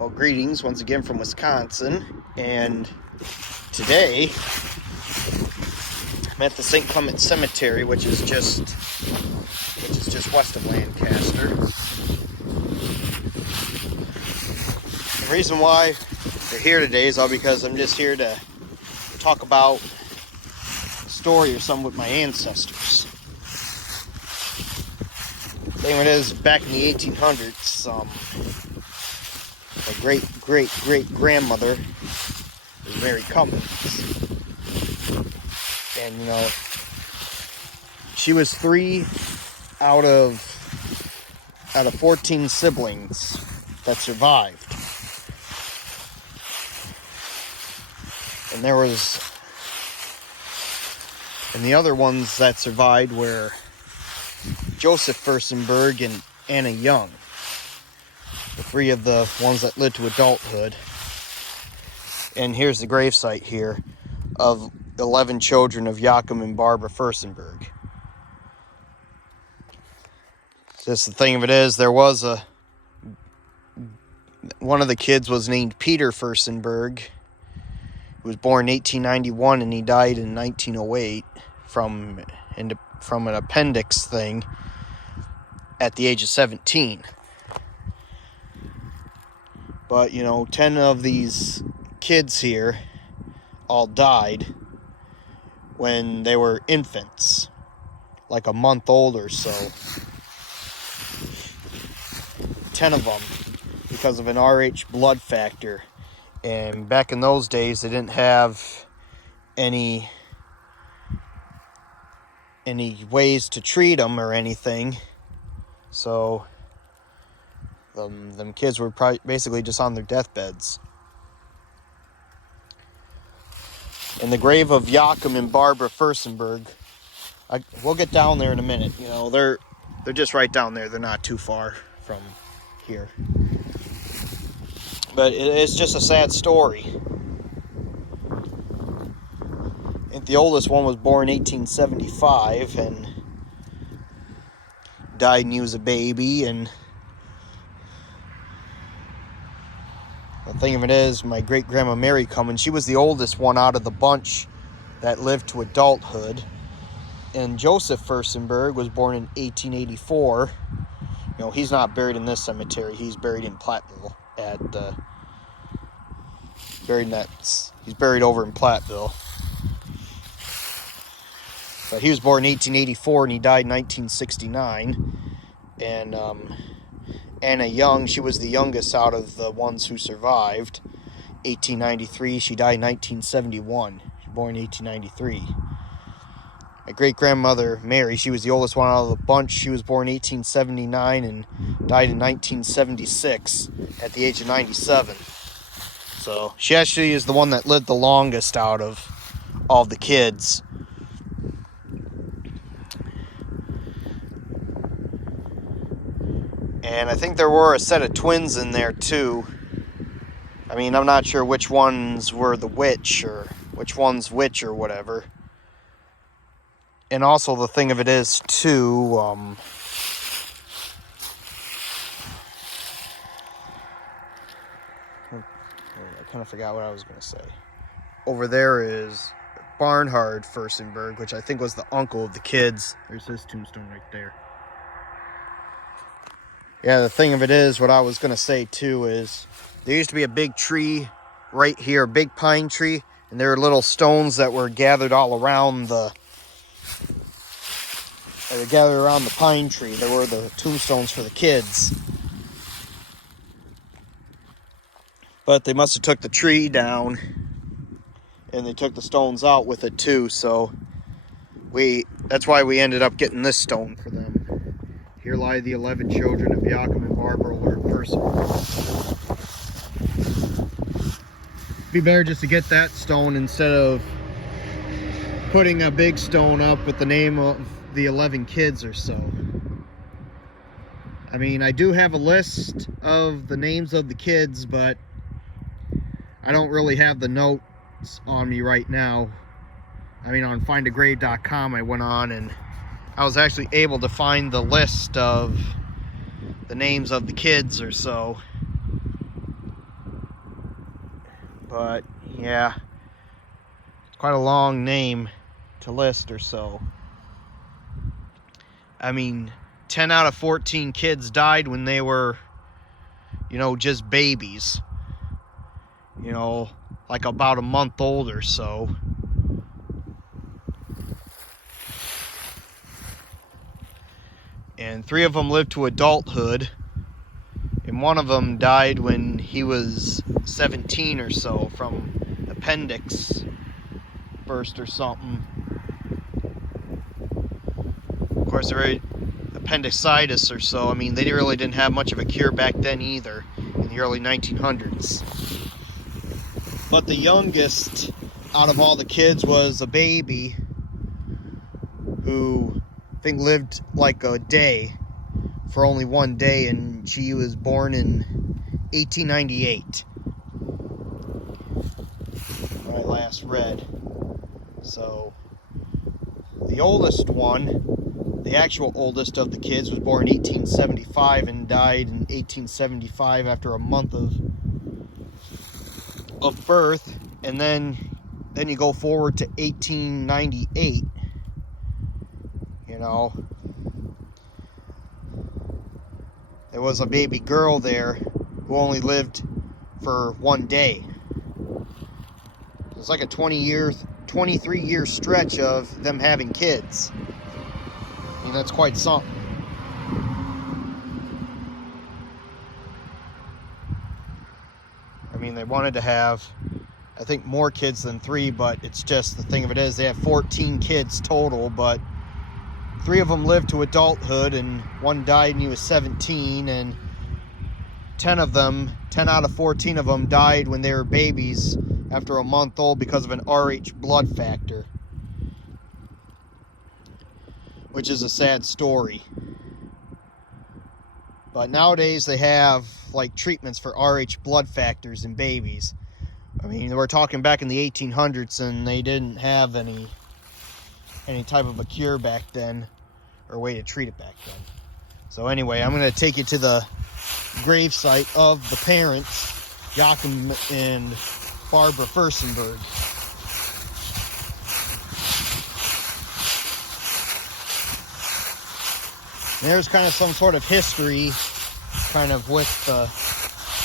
Well, greetings once again from Wisconsin, and today I'm at the St. Clement Cemetery, which is just west of Lancaster. The reason why we're here today is all because I'm just here to talk about a story or something with my ancestors. The thing is, back in the 1800s, my great-great-great-grandmother was Mary Cummins. And, she was 3 out of 14 siblings that survived. And the other ones that survived were Joseph Furstenburg and Anna Young, the 3 of the ones that lived to adulthood. And here's the gravesite here of 11 children of Jochum and Barbara Furstenburg. Just the thing of it is, there was one of the kids was named Peter Furstenburg. He was born in 1891 and he died in 1908 from an appendix thing at the age of 17. But, 10 of these kids here all died when they were infants, like a month old or so. 10 of them because of an Rh blood factor. And back in those days, they didn't have any ways to treat them or anything. So them kids were basically just on their deathbeds. In the grave of Jochum and Barbara Furstenburg, we'll get down there in a minute. They're just right down there. They're not too far from here. But it's just a sad story. I think the oldest one was born in 1875 and died when he was a baby. And the thing of it is, my great-grandma Mary Cummins, she was the oldest one out of the bunch that lived to adulthood. And Joseph Furstenburg was born in 1884. He's not buried in this cemetery. He's buried in Platteville. He's buried over in Platteville. But he was born in 1884 and he died in 1969. And Anna Young, she was the youngest out of the ones who survived. 1893, she died in 1971. She was born in 1893. My great-grandmother, Mary, she was the oldest one out of the bunch. She was born in 1879 and died in 1976 at the age of 97. So she actually is the one that lived the longest out of all the kids. And I think there were a set of twins in there too. I'm not sure which ones were the which or which one's which or whatever. And also the thing of it is too, I kind of forgot what I was going to say. Over there is Barnhard Furstenburg, which I think was the uncle of the kids. There's his tombstone right there. Yeah, the thing of it is, what I was going to say too is, there used to be a big tree right here, a big pine tree, and there were little stones that were gathered all around the pine tree. There were the tombstones for the kids. But they must have took the tree down, and they took the stones out with it too, so that's why we ended up getting this stone for them. Here lie the 11 children of Jochum and Barbara Furstenburg. Be better just to get that stone instead of putting a big stone up with the name of the 11 kids or so. I do have a list of the names of the kids, but I don't really have the notes on me right now. On findagrave.com I went on and I was actually able to find the list of the names of the kids or so. But yeah, it's quite a long name to list or so. I mean, 10 out of 14 kids died when they were, just babies. Like about a month old or so. And 3 of them lived to adulthood. And 1 of them died when he was 17 or so from appendix burst or something. Of course, they're very appendicitis or so. I mean, they really didn't have much of a cure back then either, in the early 1900s. But the youngest out of all the kids was a baby who I think lived like a day, for only 1 day, and she was born in 1898 when I last read. So the oldest one, the actual oldest of the kids, was born in 1875 and died in 1875 after a month of birth. And then you go forward to 1898. There was a baby girl there who only lived for 1 day. It's like a 23-year stretch of them having kids. I mean, that's quite something. I mean, they wanted to have, I think, more kids than 3, but it's just, the thing of it is, they have 14 kids total, but 3 of them lived to adulthood, and 1 died when he was 17, and 10 out of 14 of them died when they were babies after a month old because of an Rh blood factor, which is a sad story. But nowadays they have like treatments for Rh blood factors in babies. I mean, we're talking back in the 1800s, and they didn't have any type of a cure back then, or a way to treat it back then. So anyway, I'm going to take you to the gravesite of the parents, Jochum and Barbara Furstenburg. And there's kind of some sort of history kind of with the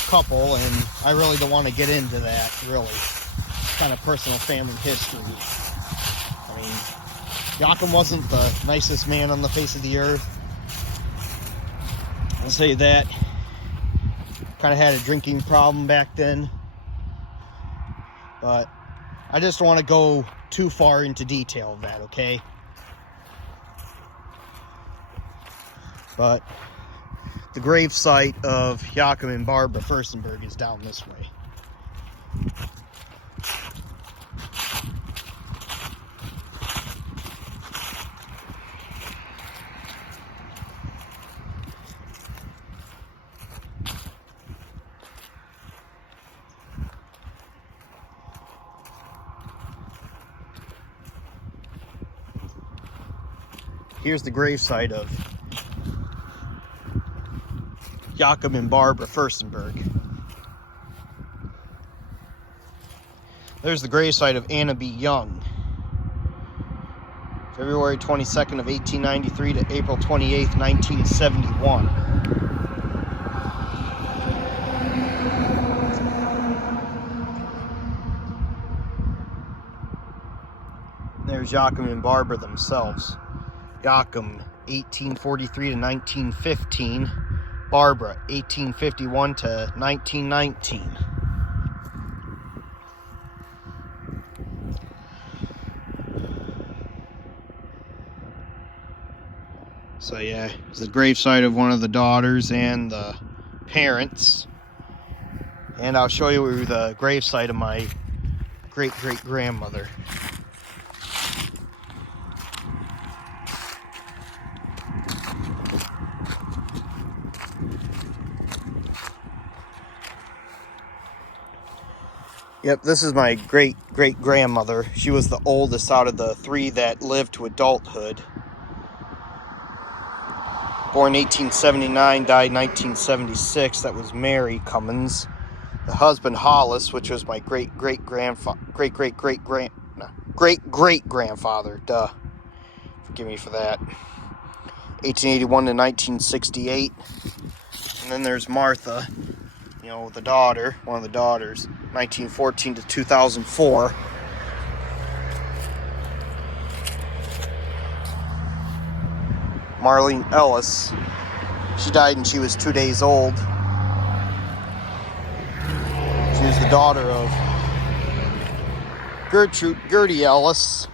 couple, and I really don't want to get into that, really. Kind of personal family history. I mean, Jochum wasn't the nicest man on the face of the earth. I'll say that. Kind of had a drinking problem back then. But I just don't want to go too far into detail of that, okay? But the gravesite of Jochum and Barbara Furstenburg is down this way. Here's the gravesite of Jochum and Barbara Furstenburg. There's the gravesite of Anna B. Young. February 22nd of 1893 to April 28th, 1971. There's Jochum and Barbara themselves. Jochum, 1843 to 1915. Barbara, 1851 to 1919. So yeah, it's the gravesite of one of the daughters and the parents. And I'll show you the gravesite of my great-great-grandmother. Yep, this is my great-great-grandmother. She was the oldest out of the 3 that lived to adulthood. Born 1879, died 1976. That was Mary Cummins. The husband Hollis, which was my great-great-grandfather. Duh. Forgive me for that. 1881 to 1968. And then there's Martha, the daughter, one of the daughters, 1914 to 2004. Marlene Ellis. She died when she was 2 days old. She was the daughter of Gertie Ellis,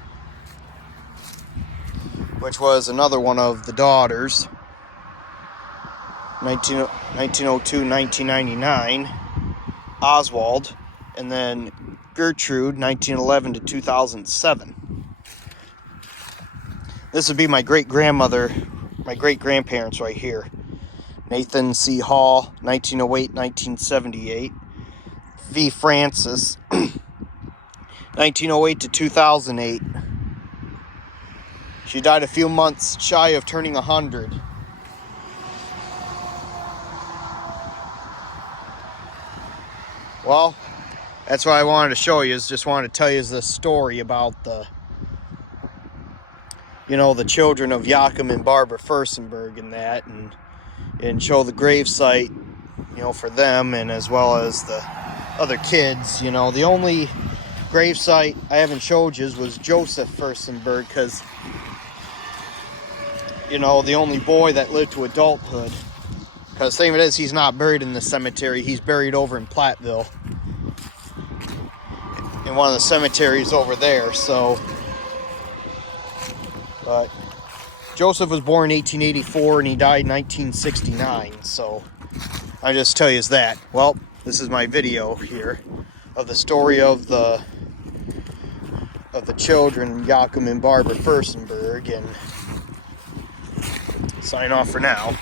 which was another one of the daughters. 1902, 1999, Oswald, and then Gertrude, 1911 to 2007. This would be my great-grandmother, my great-grandparents right here. Nathan C. Hall, 1908, 1978. V. Francis, 1908 to 2008. She died a few months shy of turning 100. Well, that's what I wanted to show you, is just wanted to tell you this story about the children of Jochum and Barbara Furstenburg and that, and show the gravesite, for them, and as well as the other kids. The only gravesite I haven't showed you was Joseph Furstenburg, because, the only boy that lived to adulthood. Because the thing of it is, he's not buried in the cemetery. He's buried over in Platteville, in one of the cemeteries over there. So, but Joseph was born in 1884 and he died in 1969. So I just tell you that. Well, this is my video here of the story of the children, Jochum and Barbara Furstenburg, and sign off for now.